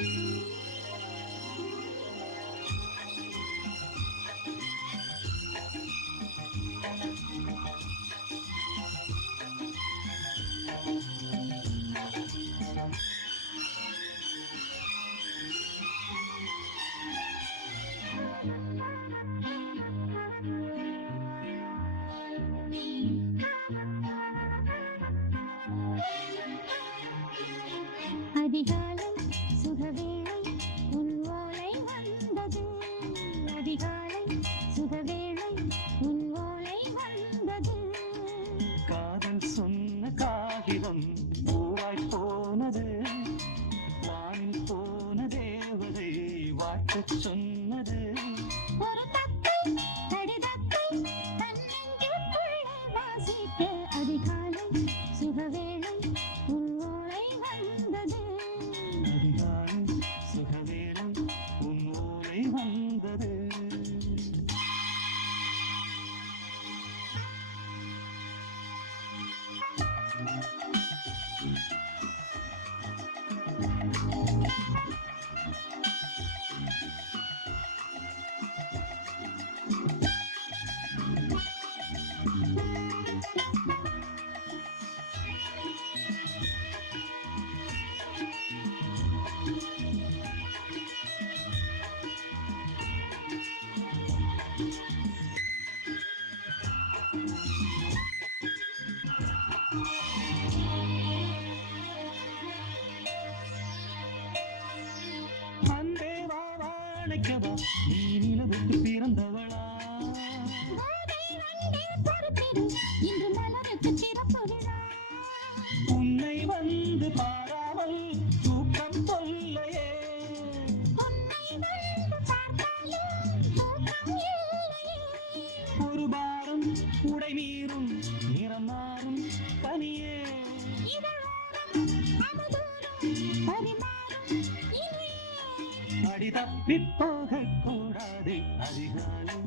Yeah. சுகவேளை உன் ஓலை வந்தது. அதிகாலை சுகவேளை உன் ஓலை வந்தது. காதல் சொன்ன காகிதம் பூவாய் போனது. போன தேவதை வாட்டச் சொன்ன வந்து பாராமல் தூக்கம் சொல்லையே ஒரு பாரம் உடை மீறும் நிறம் மாறும் பனியே. அடி தப்பி போகக்கூடாது அதிகாலம்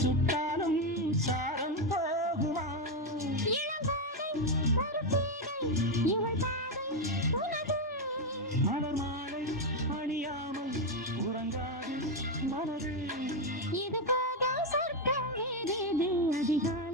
சுட்டாலும் சாரம் போகுமா? மலர் மாலை அணியாமல் உறங்காது மனது. இது அதிகாரம்